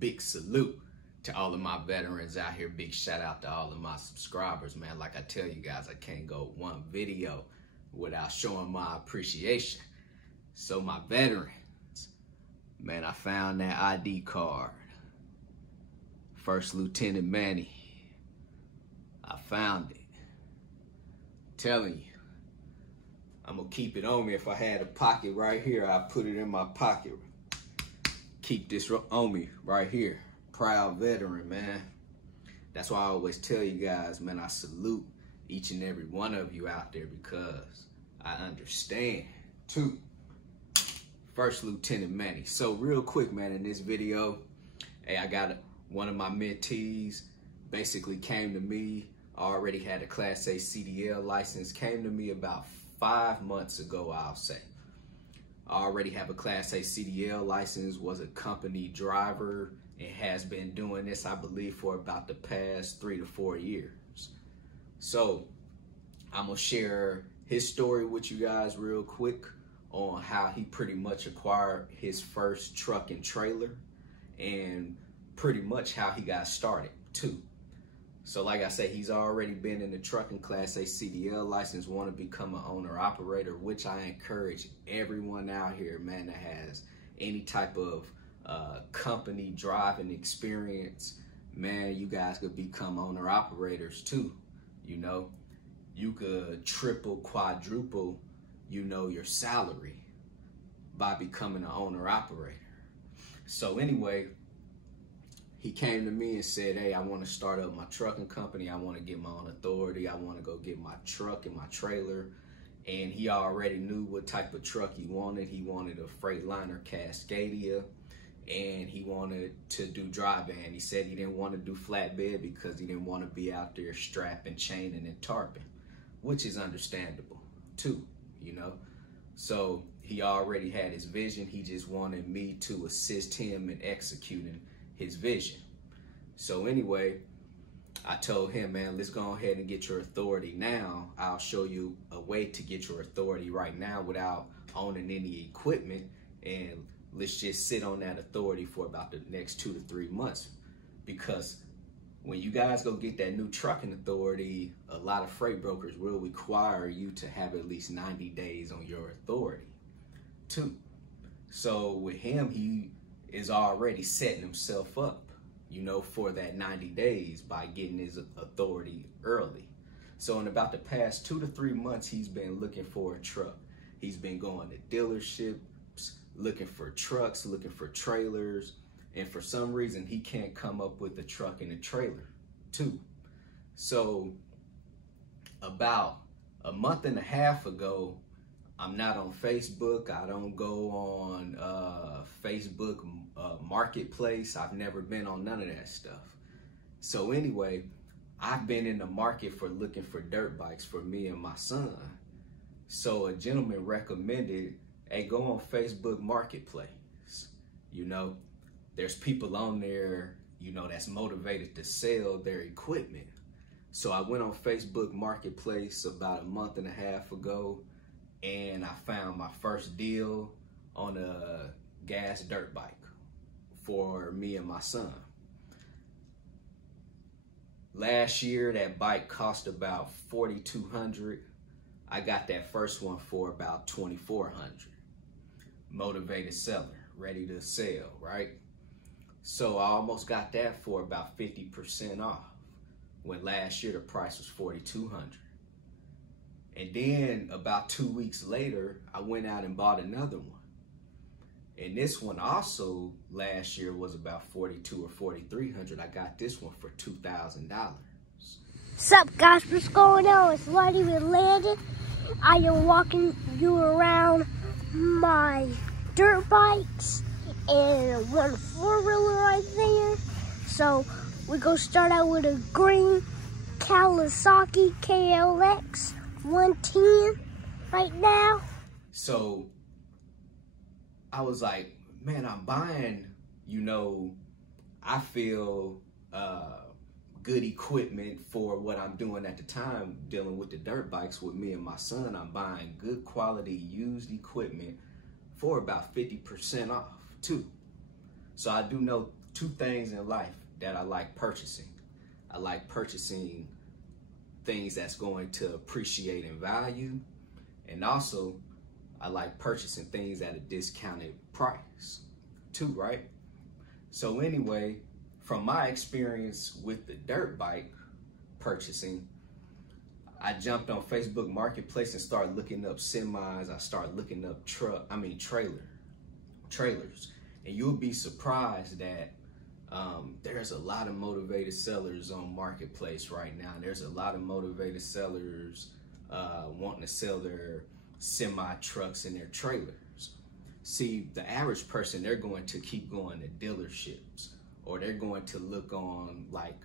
big salute to all of my veterans out here. Big shout out to all of my subscribers, man. Like I tell you guys, I can't go one video without showing my appreciation. So my veterans, man, I found that ID card. First Lieutenant Manny, I found it. Telling you, I'm gonna keep it on me. If I had a pocket right here, I'd put it in my pocket. Keep this on me right here. Proud veteran, man. That's why I always tell you guys, man, I salute each and every one of you out there because I understand too. First Lieutenant Manny. So real quick, man, in this video, hey, I got one of my mentees basically came to me. I already had a Class A CDL license, came to me about 5 months ago, I'll say. I already have a Class A CDL license, was a company driver, and has been doing this, I believe, for about the past 3 to 4 years. So I'm gonna share his story with you guys real quick on how he pretty much acquired his first truck and trailer and pretty much how he got started too. So like I said, he's already been in the trucking Class A CDL license, want to become an owner-operator, which I encourage everyone out here, man, that has any type of company driving experience, man, you guys could become owner-operators too. You know, you could triple, quadruple, you know, your salary by becoming an owner-operator. So anyway, he came to me and said, hey, I want to start up my trucking company. I want to get my own authority. I want to go get my truck and my trailer. And he already knew what type of truck he wanted. He wanted a Freightliner Cascadia, and he wanted to do dry van. He said he didn't want to do flatbed because he didn't want to be out there strapping, chaining, and tarping, which is understandable too, you know. So he already had his vision. He just wanted me to assist him in executing his vision. So anyway, I told him, man, let's go ahead and get your authority now. I'll show you a way to get your authority right now without owning any equipment, and let's just sit on that authority for about the next 2 to 3 months. Because when you guys go get that new trucking authority, a lot of freight brokers will require you to have at least 90 days on your authority too. So with him, he is already setting himself up, you know, for that 90 days by getting his authority early. So in about the past 2 to 3 months, he's been looking for a truck. He's been going to dealerships, looking for trucks, looking for trailers, and for some reason he can't come up with a truck and a trailer too. So about a month and a half ago, I'm not on Facebook. I don't go on Facebook Marketplace. I've never been on none of that stuff. So anyway, I've been in the market for looking for dirt bikes for me and my son. So a gentleman recommended, hey, go on Facebook Marketplace. You know, there's people on there, you know, that's motivated to sell their equipment. So I went on Facebook Marketplace about a month and a half ago, and I found my first deal on a gas dirt bike for me and my son. Last year, that bike cost about $4,200. I got that first one for about $2,400. Motivated seller, ready to sell, right? So I almost got that for about 50% off, when last year the price was $4,200. And then about 2 weeks later, I went out and bought another one. And this one also last year was about $4,200 or $4,300. I got this one for $2,000. What's up, guys? What's going on? It's Lonnie with Landon. I am walking you around my dirt bikes and one four-wheeler right there. So we're going to start out with a green Kawasaki KLX 110 right now. So I was like, man, I'm buying, you know, I feel good equipment for what I'm doing at the time, dealing with the dirt bikes with me and my son. I'm buying good quality used equipment for about 50% off too. So I do know two things in life that I like purchasing. I like purchasing things that's going to appreciate in value, and also I like purchasing things at a discounted price too, right? So anyway, from my experience with the dirt bike purchasing, I jumped on Facebook Marketplace and started looking up semis. I started looking up trailers. And you'll be surprised that there's a lot of motivated sellers on Marketplace right now. There's a lot of motivated sellers wanting to sell their semi trucks and their trailers. See, the average person, they're going to keep going to dealerships, or they're going to look on like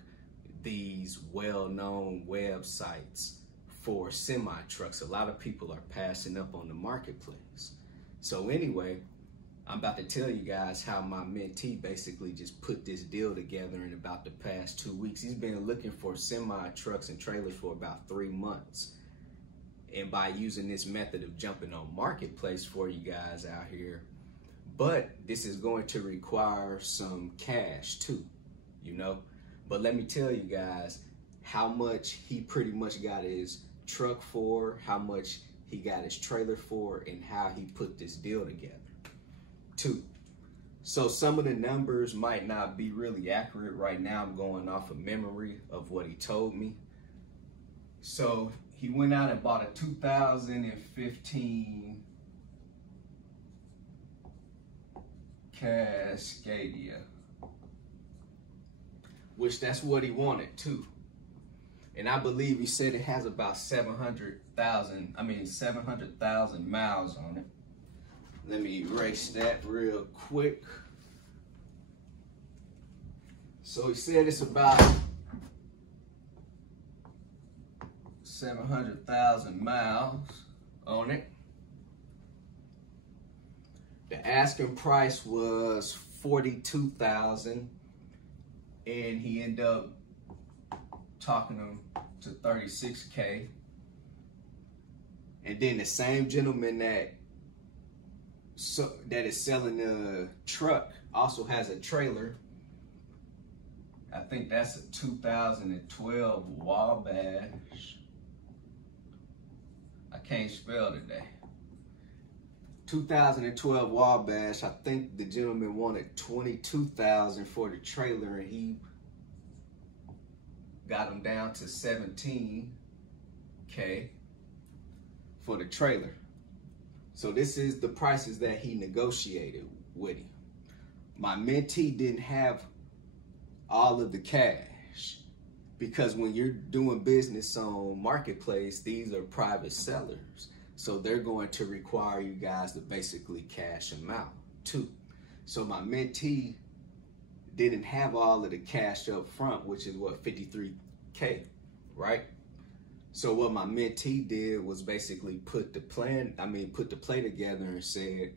these well-known websites for semi trucks. A lot of people are passing up on the Marketplace. So anyway, I'm about to tell you guys how my mentee basically just put this deal together in about the past 2 weeks. He's been looking for semi trucks and trailers for about 3 months. And by using this method of jumping on Marketplace for you guys out here, but this is going to require some cash too, you know. But let me tell you guys how much he pretty much got his truck for, how much he got his trailer for, and how he put this deal together too. So some of the numbers might not be really accurate right now. I'm going off of memory of what he told me. So he went out and bought a 2015 Cascadia, which that's what he wanted too. And I believe he said it has about 700,000 miles on it. Let me erase that real quick. So he said it's about 700,000 miles on it. The asking price was $42,000, and he ended up talking him to $36K. And then the same gentleman that is selling the truck also has a trailer. I think that's a 2012 Wabash. I can't spell today. 2012 Wabash. I think the gentleman wanted $22,000 for the trailer, and he got him down to $17K for the trailer. So this is the prices that he negotiated with him. My mentee didn't have all of the cash, because when you're doing business on Marketplace, these are private sellers. So they're going to require you guys to basically cash them out too. So my mentee didn't have all of the cash up front, which is what, $53K, right? So what my mentee did was basically put the play together and said,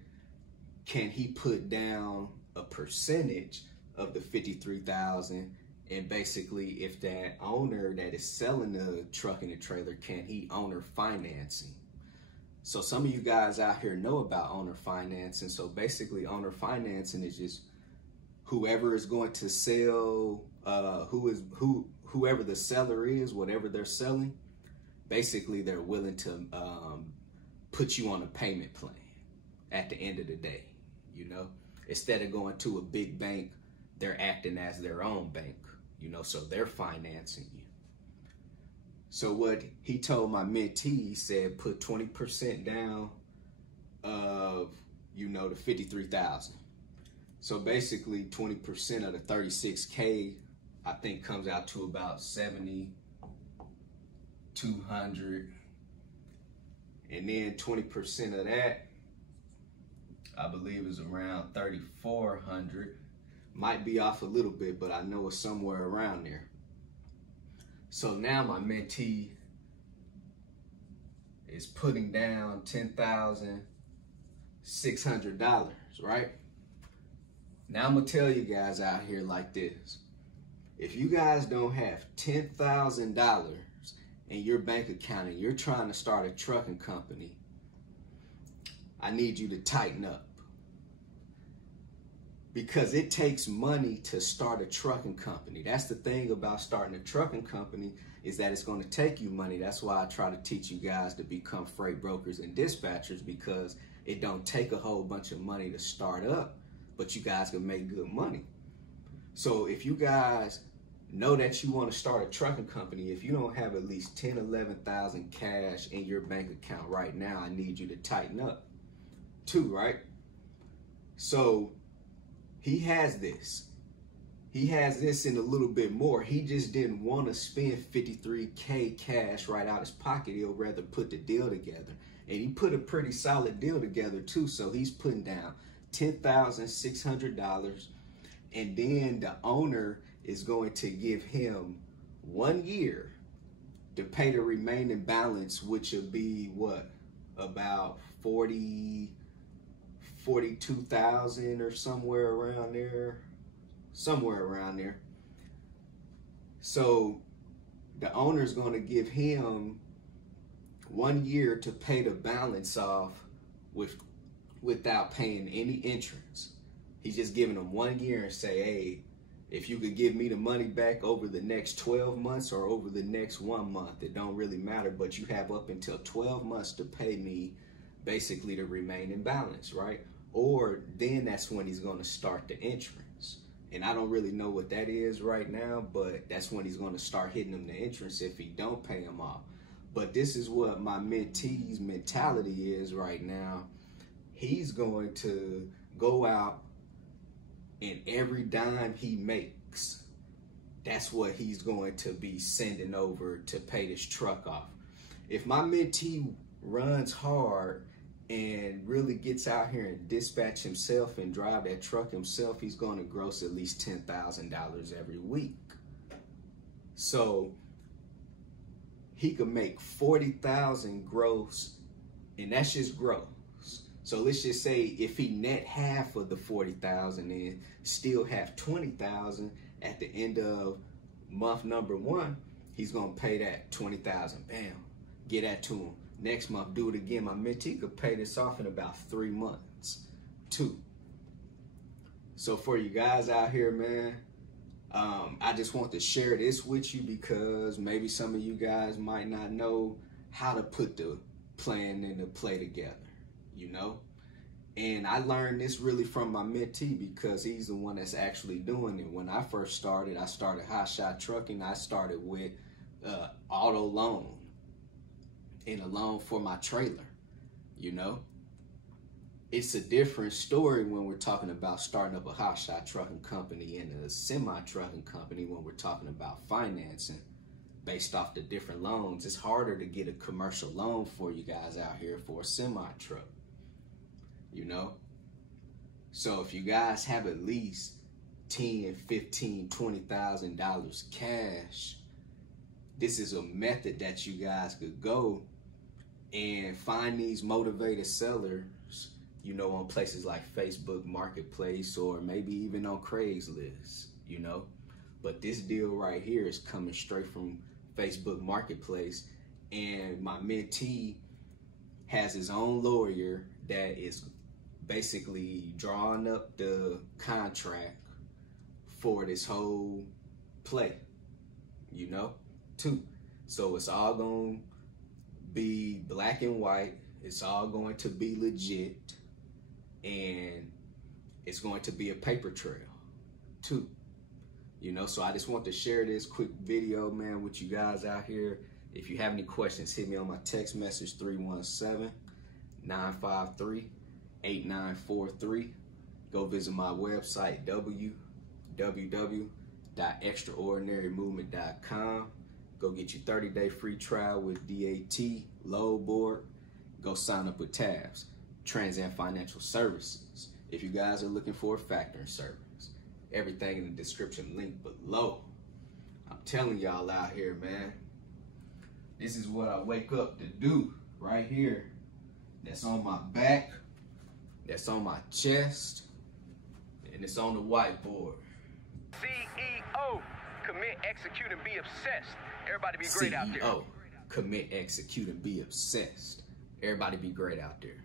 can he put down a percentage of the $53,000? And basically, if that owner that is selling the truck and the trailer, can he owner financing? So some of you guys out here know about owner financing. So basically, owner financing is just whoever is going to sell, whoever the seller is, whatever they're selling. Basically, they're willing to put you on a payment plan at the end of the day, you know? Instead of going to a big bank, they're acting as their own bank, you know, so they're financing you. So what he told my mentee, he said, put 20% down of, you know, the $53,000. So basically 20% of the $36K, I think comes out to about $7,200. And then 20% of that, I believe, is around $3,400. Might be off a little bit, but I know it's somewhere around there. So now my mentee is putting down $10,600, right? Now I'm gonna tell you guys out here like this. If you guys don't have $10,000 in your bank account and you're trying to start a trucking company, I need you to tighten up. because it takes money to start a trucking company. That's the thing about starting a trucking company, is that it's going to take you money. That's why I try to teach you guys to become freight brokers and dispatchers, because it don't take a whole bunch of money to start up, but you guys can make good money. So if you guys know that you want to start a trucking company, if you don't have at least 10, 11,000 cash in your bank account right now, I need you to tighten up too, right? So he has this. He has this and a little bit more. He just didn't want to spend 53K cash right out his pocket. He'll rather put the deal together. And he put a pretty solid deal together too. So he's putting down $10,600. And then the owner is going to give him 1 year to pay the remaining balance, which will be what? About 42,000 or somewhere around there. Somewhere around there. So the owner's going to give him 1 year to pay the balance off without paying any interest. He's just giving him 1 year and say, hey, if you could give me the money back over the next 12 months or over the next 1 month, it don't really matter, but you have up until 12 months to pay me basically the remaining balance, right? Or then that's when he's going to start the entrance. And I don't really know what that is right now, but that's when he's going to start hitting him the entrance if he don't pay him off. But this is what my mentee's mentality is right now. He's going to go out, and every dime he makes, that's what he's going to be sending over to pay this truck off. If my mentee runs hard and really gets out here and dispatch himself and drive that truck himself, he's going to gross at least $10,000 every week. So he could make 40,000 gross, and that's just gross. So let's just say if he net half of the 40,000 and still have 20,000 at the end of month number 1, he's gonna pay that 20,000. Bam, get that to him. Next month, do it again. My mentee could pay this off in about 3 months, too. So for you guys out here, man, I just want to share this with you because maybe some of you guys might not know how to put the plan and the play together, you know? And I learned this really from my mentee because he's the one that's actually doing it. When I first started, I started Hot Shot Trucking. I started with auto loan and a loan for my trailer, you know? It's a different story when we're talking about starting up a hot shot trucking company and a semi-trucking company when we're talking about financing based off the different loans. It's harder to get a commercial loan for you guys out here for a semi-truck, you know? So if you guys have at least $10, $15, $20,000 cash, this is a method that you guys could go and find these motivated sellers, you know, on places like Facebook Marketplace or maybe even on Craigslist, you know. But this deal right here is coming straight from Facebook Marketplace, and my mentee has his own lawyer that is basically drawing up the contract for this whole play, you know, too. So it's all going to be black and white. It's all going to be legit. And it's going to be a paper trail too, you know. So I just want to share this quick video, man, with you guys out here. If you have any questions, hit me on my text message 317-953-8943. Go visit my website www.extraordinarymovement.com. Go get your 30-day free trial with DAT, load board. Go sign up with TAFS, Trans-Am Financial Services. If you guys are looking for a factoring service, everything in the description link below. I'm telling y'all out here, man, this is what I wake up to do right here. That's on my back, that's on my chest, and it's on the whiteboard. CEO, commit, execute, and be obsessed. Everybody be great out there. CEO, commit, execute, and be obsessed. Everybody be great out there.